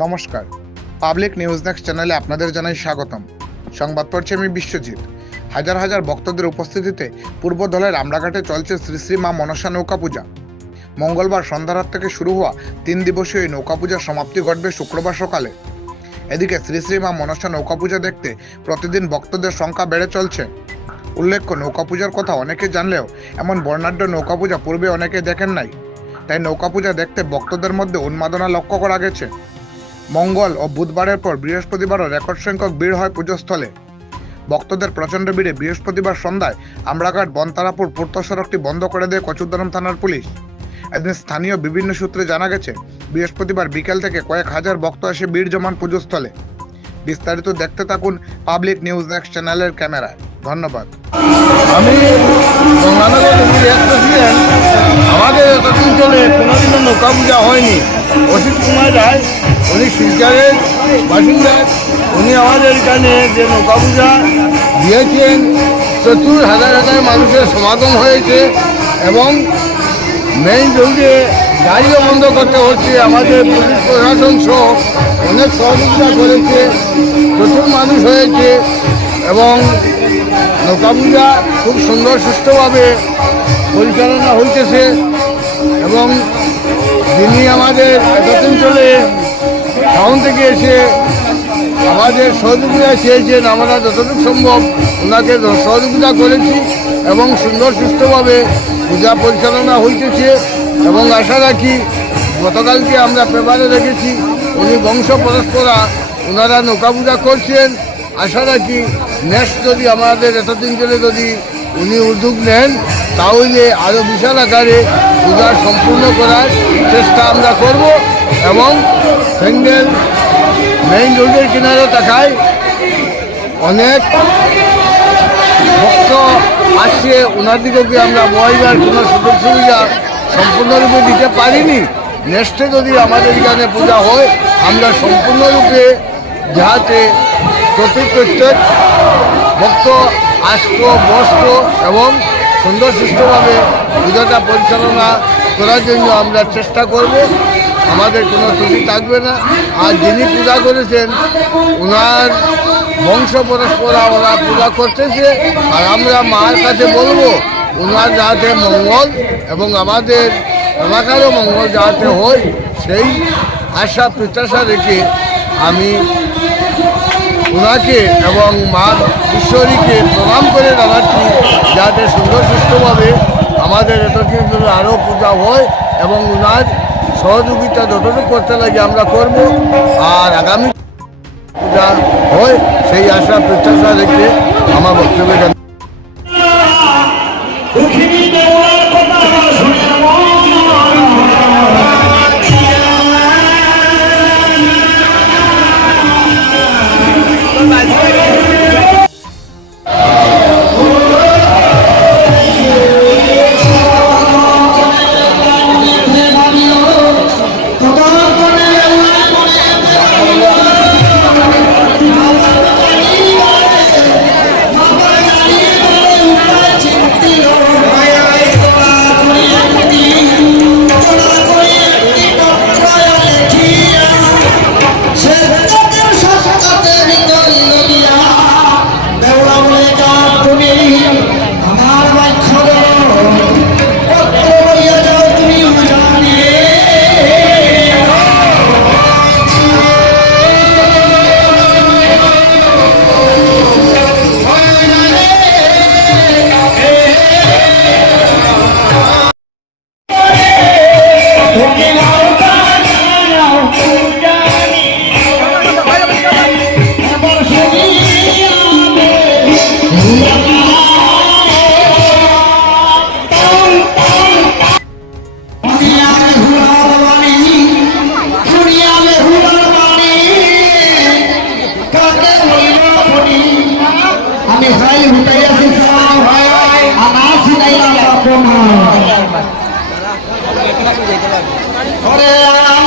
নমস্কার। Public news next চ্যানেলে আপনাদের জানাই স্বাগতম। সংবাদ পড়ছি আমি বিশ্বজিৎ। হাজার হাজার ভক্তদের উপস্থিতিতে পূর্ব দলের আমরাঘাটে চলছে শ্রী শ্রী মা মনসা নৌকা পূজা। মঙ্গলবার সন্ধ্যারাত থেকে শুরু হওয়া তিন দিবসীয় নৌকা পূজার সমাপ্তি ঘটবে শুক্রবার সকালে। এদিকে শ্রী শ্রী মা মনসা নৌকা পূজা দেখতে প্রতিদিন ভক্তদের সংখ্যা বেড়ে চলছে। উল্লেখ্য, নৌকা পূজার কথা অনেকে জানলেও এমন বর্ণাঢ্য নৌকা পূজা পূর্বে অনেকে দেখেন নাই। তাই নৌকা পূজা দেখতে ভক্তদের মধ্যে উন্মাদনা লক্ষ্য করা গেছে। মঙ্গল ও বুধবারের পর বৃহস্পতিবারও রেকর্ড সংখ্যক ভিড় হয় পুজোস্থলে। ভক্তদের প্রচণ্ড ভিড়ে বৃহস্পতিবার সন্ধ্যায় আমরাঘাট, বনতারাপুর, পূর্ত সড়কটি বন্ধ করে দেয় কচুদ্দারাম থানার পুলিশ। এদিন স্থানীয় বিভিন্ন সূত্রে জানা গেছে, বৃহস্পতিবার বিকেল থেকে কয়েক হাজার ভক্ত এসে ভিড় জমান পুজোস্থলে। বিস্তারিত দেখতে থাকুন পাবলিক নিউজ নেক্সট চ্যানেলের ক্যামেরায়। ধন্যবাদ। আমি আমাদের এতদিন চলে কোনোদিনও নৌকা পূজা হয়নি। অসিত কুমার রায় উনি শিলচরের বাসিন্দা। উনি আমাদের এখানে যে নৌকা পূজা দিয়েছেন প্রচুর হাজার হাজার মানুষের সমাগম হয়েছে এবং মেইন রোডে গাড়িও বন্ধ করতে হচ্ছে। আমাদের পুলিশ প্রশাসন সহ অনেক সহযোগিতা করেছে, প্রচুর মানুষ হয়েছে এবং নৌকা পূজা খুব সুন্দর সুস্থভাবে পরিচালনা হইতেছে এবং যিনি আমাদের এতদিন চলে টাউন থেকে এসে আমাদের সহযোগিতা চেয়েছেন, আমরা যতটুকু সম্ভব ওনাকে সহযোগিতা করেছি এবং সুন্দর সুস্থভাবে পূজা পরিচালনা হইতেছে এবং আশা রাখি গতকালকে আমরা পেপারে দেখেছি উনি বংশ পরস্পরা ওনারা নৌকা পূজা করছেন। আশা রাখি নেক্সট যদি আমাদের এতদিন ধরে যদি উনি উদ্যোগ নেন, তাহলে আরও বিশাল আকারে পূজা সম্পূর্ণ করার চেষ্টা আমরা করব এবং প্যান্ডেল মেইন রোডের কিনারে তাকায় অনেক ভক্ত আসছে, ওনার দিকেও আমরা বইবার কোনো সুযোগ সুবিধা সম্পূর্ণরূপে দিতে পারিনি। নেক্সটে যদি আমাদের এখানে পূজা হয়, আমরা সম্পূর্ণরূপে যাহাতে প্রতি প্রত্যেক ভক্ত আসত, বসত এবং সুন্দর সুস্থভাবে পূজাটা পরিচালনা করার জন্য আমরা চেষ্টা করব। আমাদের কোনো ত্রুটি থাকবে না। আর যিনি পূজা করেছেন, ওনার বংশ পরস্পরা ওরা পূজা করতেছে। আর আমরা মার কাছে বলব, ওনার যাতে মঙ্গল এবং আমাদের এলাকারও মঙ্গল যাতে হয়, সেই আশা প্রত্যাশা রেখে আমি ওনাকে এবং মা ঈশ্বরীকে প্রণাম করে জানাচ্ছি, যাতে সুন্দর সুস্থভাবে আমাদের যতক্ষণ আরও পূজা হয় এবং ওনার সহযোগিতা যতটুকু করতে লাগে আমরা করব। আর আগামী পূজা হয়, সেই আশা, প্রত্যাশা রেখে আমার বক্তব্য ওরে আমি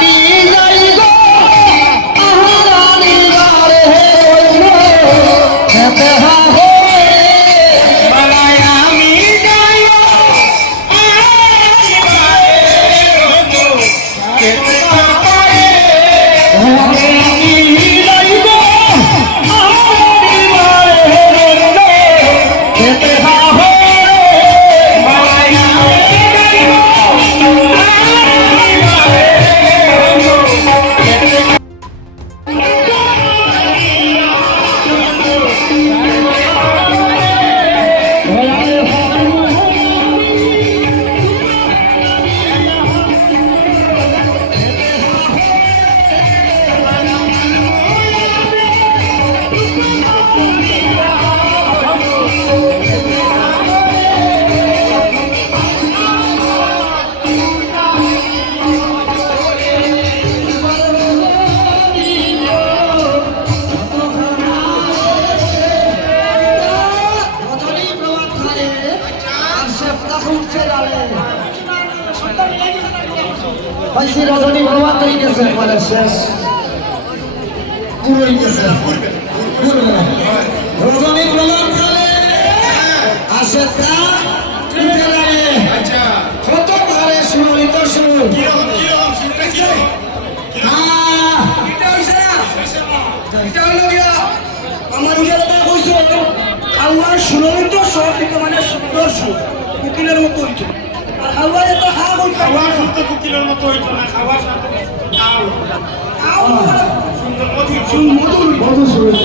পাইছি রজনী প্রভাত হয়ে গেছে মানে শেষ পুরো গেছে রজনী প্রভাত কালে আসে তা আমার উজারতা কইছো আল্লাহর সুনন্দ সব থেকে মানে সুন্দর সুর উকিলের মতো হইতো খাওয়া তো হা কই খাওয়া শব্দ কুকিলের মতো হইতো না খাওয়া শব্দ কাও কাও সুন্দর মধুর মধুর। মধুর।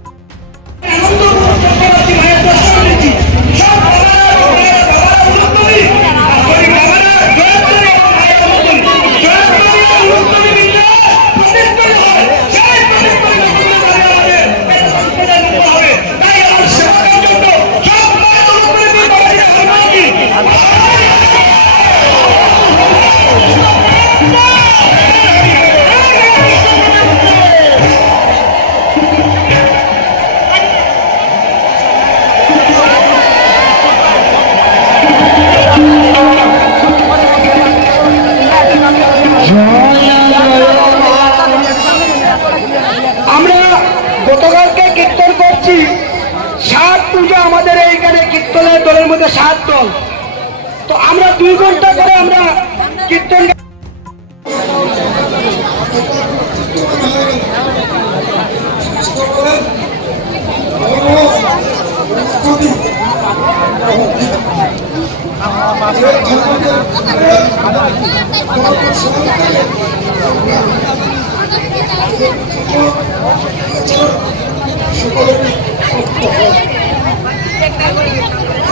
তো আমরা দুই ঘণ্টা করে আমরা কীর্তন সকলে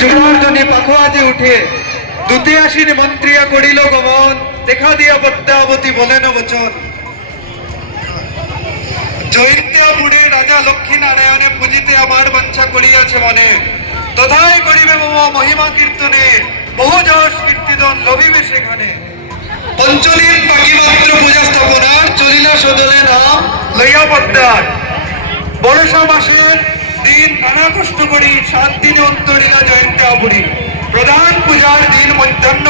জনার্দনে পাখোয়াজে উঠে দুতে আসিনি মন্ত্রিয়া করিল গমন দেখা দিয়া পদ্মাবতী বলেন বচন। জৈত্যাপুরে রাজা লক্ষ্মী নারায়ণে পুজিতে আমার বাঞ্ছা করিয়াছে মনে তথাই করিবে মহিমা কীর্তনে বহু যশ কীর্তিদন লভিবে সেখানে বাকি মাত্র পূজা চলিলা সদলে নাম লইয়া পদ্মার মাসের দিন নানা কষ্ট করি সাত দিনে উত্তরিলা জয়ন্তাপুরী প্রধান পূজার দিন মধ্যাহ্ন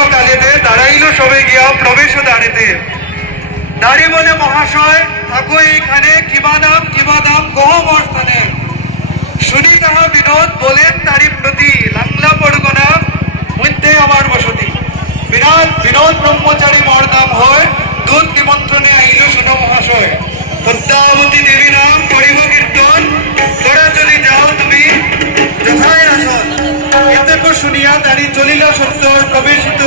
দাঁড়াইল সবে গিয়া প্রবেশ দ্বারেতে নারী বলে মহাশয় থাকো এইখানে কিবা নাম কিবা দাম গহমর স্থানে শুনি তাহা বিনোদ বলেন নারী প্রতি, লাংলা পরগনা, মধ্যে আমার বসতি। বিনোদ বিনোদ ব্রহ্মচারী মর নাম হয়, দূত নিমন্ত্রণে আইল শুনো মহাশয়। পদ্মাবতী দেবী নাম করিব কীর্তন তোরা চলি যাও তুমি, যথায় আসন এতে শুনিয়া দাঁড়ি চলিল সত্তর প্রবেশিত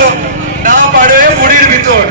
না পারে মুড়ির ভিতর।